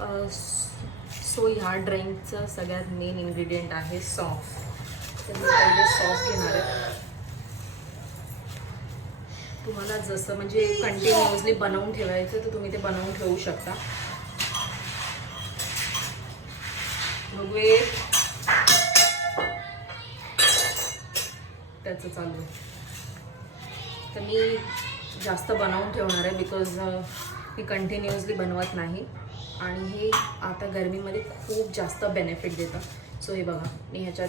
So ह्या ड्रिंकचं सगळ्यात main ingredient आहे सॉफ. तर मी पहिले सॉफ घेणार आहे. तुम्हाला जसं म्हणजे कंटिन्युअसली बनवून ठेवायचं तर तुम्ही ते बनवून ठेवू शकता. मग त्याचं चालू आहे. तर मी जास्त बनवून ठेवणार आहे बिकॉज मी कंटिन्युअसली बनवत नाही आणि हे आता गरमीमध्ये खूप जास्त बेनिफिट देतं. सो हे बघा मी ह्याच्यात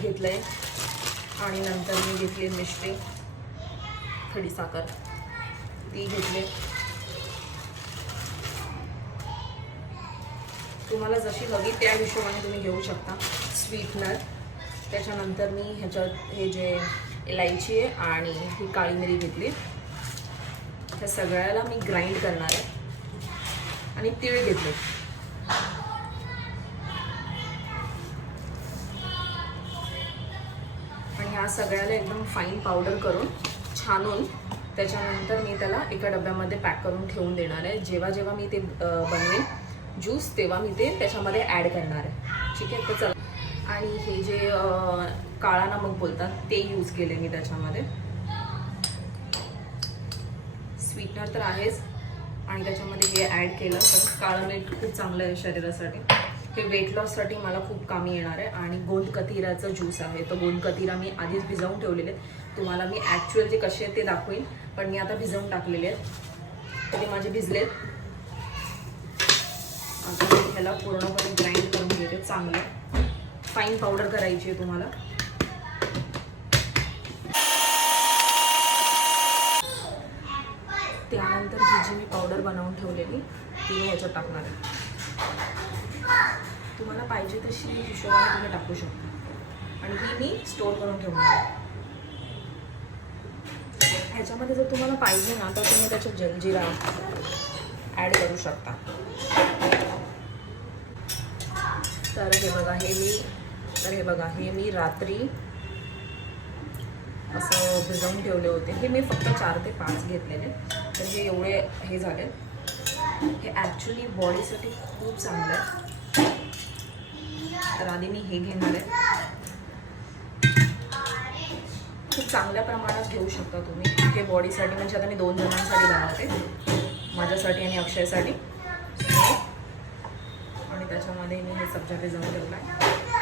घेतलं आहे आणि नंतर मी घेतली मिश्री, खडी साखर ती घेतली. तुम्हाला जशी हवी त्या हिशोबाने तुम्ही घेऊ शकता. स्वीटनर, त्याच्यानंतर मी ह्याच्यात हे जे इलायची आहे आणि ही काळी मिरी घेतली. ह्या सगळ्याला मी ग्राइंड करणार आहे आणि तीळ घेतले. आणि ह्या सगळ्याला एकदम फाईन पावडर करून छानून त्याच्यानंतर मी त्याला एका डब्यामध्ये पॅक करून ठेवून देणार आहे. जेव्हा जेव्हा मी ते बनवेन ज्यूस तेव्हा मी ते त्याच्यामध्ये ॲड करणार आहे. ठीक आहे. तर चला. आणि हे जे काळा नमक बोलतात ते यूज केले मी त्याच्यामध्ये. स्वीटनर तर आहेच आणि त्याच्यामध्ये हे ॲड केलं तर काळं मीठ खूप चांगलं आहे शरीरासाठी. हे वेट लॉससाठी मला खूप कामी येणार आहे. आणि गोंद कतिराचं ज्यूस आहे. तर गोंद कतिरा मी आधीच भिजवून ठेवलेले आहेत. तुम्हाला मी ॲक्च्युअल जे कसे आहेत ते दाखवेन, पण मी आता भिजवून टाकलेले आहेत. तर ते माझे भिजलेत. आता मी ह्याला पूर्णपणे ग्राइंड करून घेते. चांगलं फाईन पावडर करायची आहे तुम्हाला. त्यानंतर ही जी मी पावडर बनवून ठेवलेली ती मी ह्याच्यात टाकणार आहे. तुम्हाला पाहिजे तशी हिशोबाने तुम्ही टाकू शकता. आणि ही मी स्टोर करून ठेवणार आहे. ह्याच्यामध्ये जर तुम्हाला पाहिजे ना तर तुम्ही त्याच्यात जलजिरा ॲड करू शकता. तर हे बघा हे मी रात्री असं भिजवून ठेवले होते. हे मी फक्त 4 ते 5 घेतलेले. तर हे एवढे हे झाले. हे ॲक्च्युली बॉडीसाठी खूप चांगलं आहे. तर आधी मी हे घेणार आहे. खूप चांगल्या प्रमाणात घेऊ शकता तुम्ही. हे बॉडीसाठी म्हणजे आता मी 2 जणांसाठी बनवते, माझ्यासाठी आणि अक्षयसाठी. आणि त्याच्यामध्ये मी हे सब्जा भिजवून ठेवला आहे.